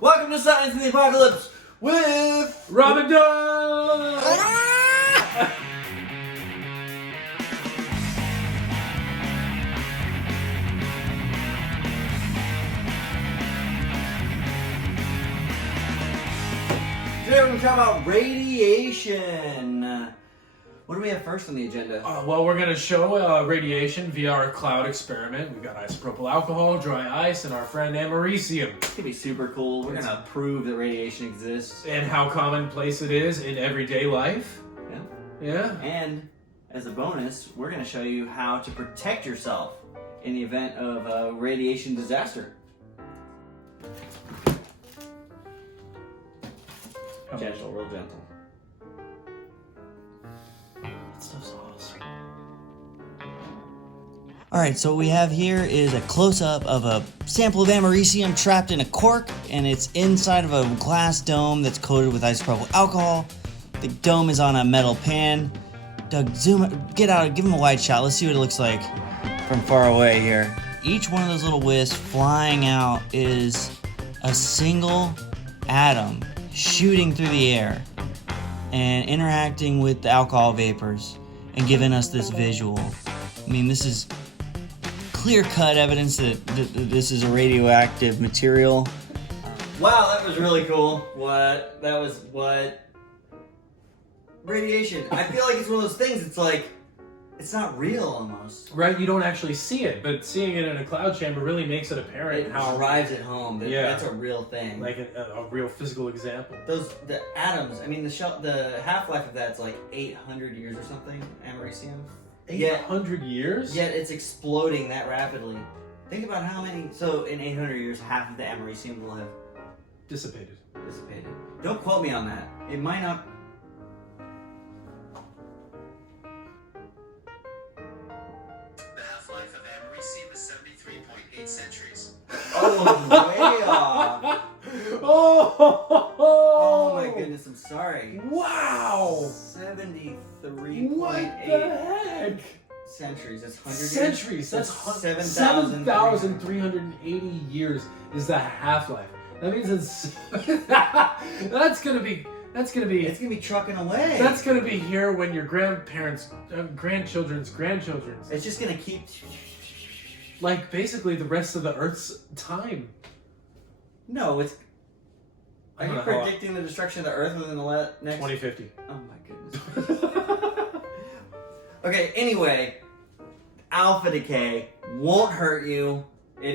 Welcome to Science in the Apocalypse with Robin Dunn! Today we're going to talk about radiation. What do we have first on the agenda? Well, we're going to show radiation via our cloud experiment. We've got isopropyl alcohol, dry ice, and our friend americium. It's going to be super cool. We're going to prove that radiation exists. And how commonplace it is in everyday life. Yeah. And as a bonus, we're going to show you how to protect yourself in the event of a radiation disaster. Gentle, real gentle. That stuff's awesome. Alright, so what we have here is a close-up of a sample of americium trapped in a cork, and it's inside of a glass dome that's coated with isopropyl alcohol. The dome is on a metal pan. Doug, get out, give him a wide shot. Let's see what it looks like from far away here. Each one of those little wisps flying out is a single atom shooting through the air and interacting with the alcohol vapors and giving us this visual. I mean, this is clear-cut evidence that this is a radioactive material. Wow, that was really cool. What? Radiation. I feel like it's one of those things, it's like, it's not real almost. Right, you don't actually see it, but seeing it in a cloud chamber really makes it apparent It how... drives it home. Yeah. That's a real thing. Like a real physical example. The atoms, I mean, the half-life of that's like 800 years or something, americium. 800 years? Yet it's exploding that rapidly. Think about how many, so in 800 years, half of the americium will have Dissipated. Don't quote me on that. It might not. The half-life of americium is 73.8 centuries. Oh, way off. Oh my goodness, I'm sorry. Wow! 73.8. What the heck? Centuries. That's 100 Centuries. years. That's 7,380 years is the half-life. That means it's that's gonna be. It's gonna be trucking away. That's gonna be here when your grandparents, grandchildren's. It's just gonna keep. Like basically the rest of the Earth's time. No, it's. Are you predicting the destruction of the Earth within the next 2050? Oh my goodness. Okay. Anyway, alpha decay won't hurt you. It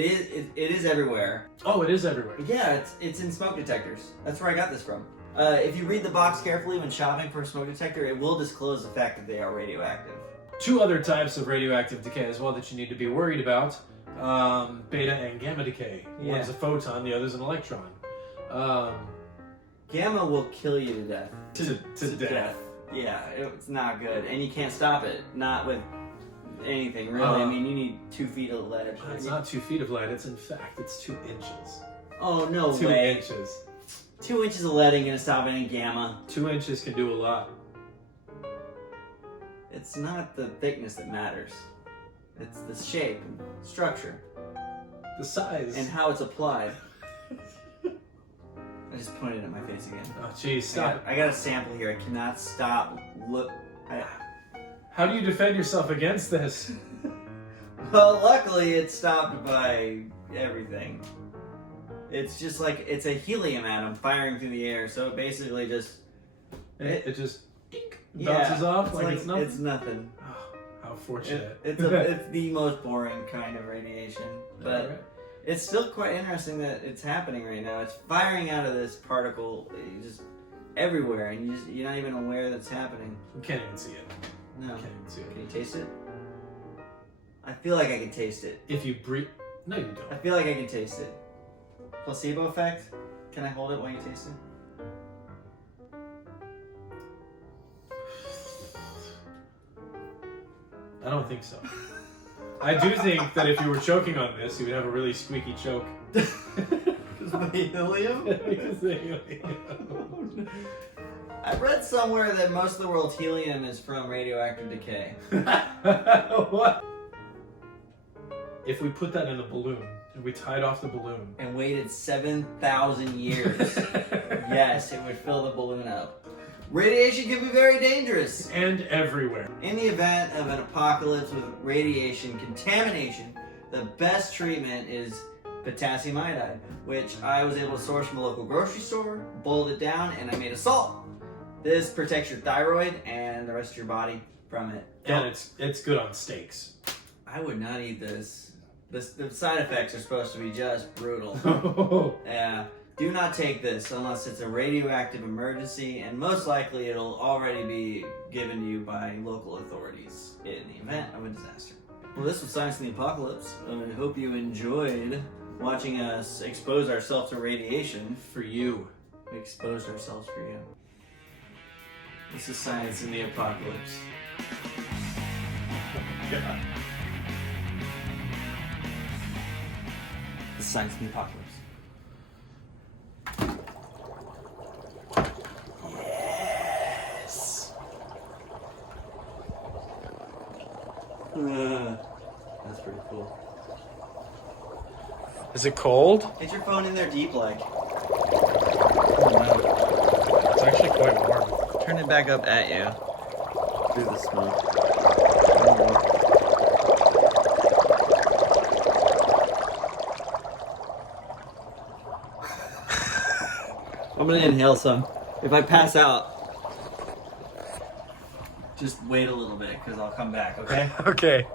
is everywhere. Oh, it is everywhere. Yeah, it's in smoke detectors. That's where I got this from. If you read the box carefully when shopping for a smoke detector, it will disclose the fact that they are radioactive. Two other types of radioactive decay as well that you need to be worried about. Beta and gamma decay. Yeah. One's a photon, the other's an electron. Gamma will kill you to death. To death. Yeah, it's not good. And you can't stop it. Not with anything, really. I mean, you need 2 feet of lead. It's not 2 feet of lead. It's 2 inches. Oh, no 2 way. inches. 2 inches of lead ain't gonna stop any gamma. 2 inches can do a lot. It's not the thickness that matters. It's the shape and structure. The size. And how it's applied. I just pointed at my face again. Oh, jeez, stop. I got a sample here. I cannot stop. Look. How do you defend yourself against this? Well, luckily it's stopped by everything. It's just like, it's a helium atom firing through the air, so it basically just... It just bounces off like it's nothing? It's nothing. Oh, how fortunate. It's the most boring kind of radiation. But right. It's still quite interesting that it's happening right now. It's firing out of this particle just everywhere, and you're not even aware that it's happening. You can't even see it. No. You can't even see it. Can you taste it? I feel like I can taste it. If you breathe... No, you I don't. feel like I can taste it. Placebo effect? Can I hold it while you taste it? I don't think so. I do think that if you were choking on this, you would have a really squeaky choke. Because of the helium? Because of the helium. I read somewhere that most of the world's helium is from radioactive decay. What? If we put that in a balloon And we tied off the balloon. And waited 7,000 years. Yes, it would fill the balloon up. Radiation can be very dangerous. And everywhere. In the event of an apocalypse with radiation contamination, the best treatment is potassium iodide, which I was able to source from a local grocery store, boiled it down, and I made a salt. This protects your thyroid and the rest of your body from it. And it's good on steaks. I would not eat this. The side effects are supposed to be just brutal. Yeah. Do not take this unless it's a radioactive emergency, and most likely it'll already be given to you by local authorities in the event of a disaster. Well, this was Science in the Apocalypse. I hope you enjoyed watching us expose ourselves to radiation. For you. We exposed ourselves for you. This is Science in the Apocalypse. God. This is Science in the Apocalypse. Yes! That's pretty cool. Is it cold? Get your phone in there deep, like. It's actually quite warm. Turn it back up at you. Through the smoke. I'm gonna inhale some. If I pass out, just wait a little bit, because I'll come back, okay? Okay.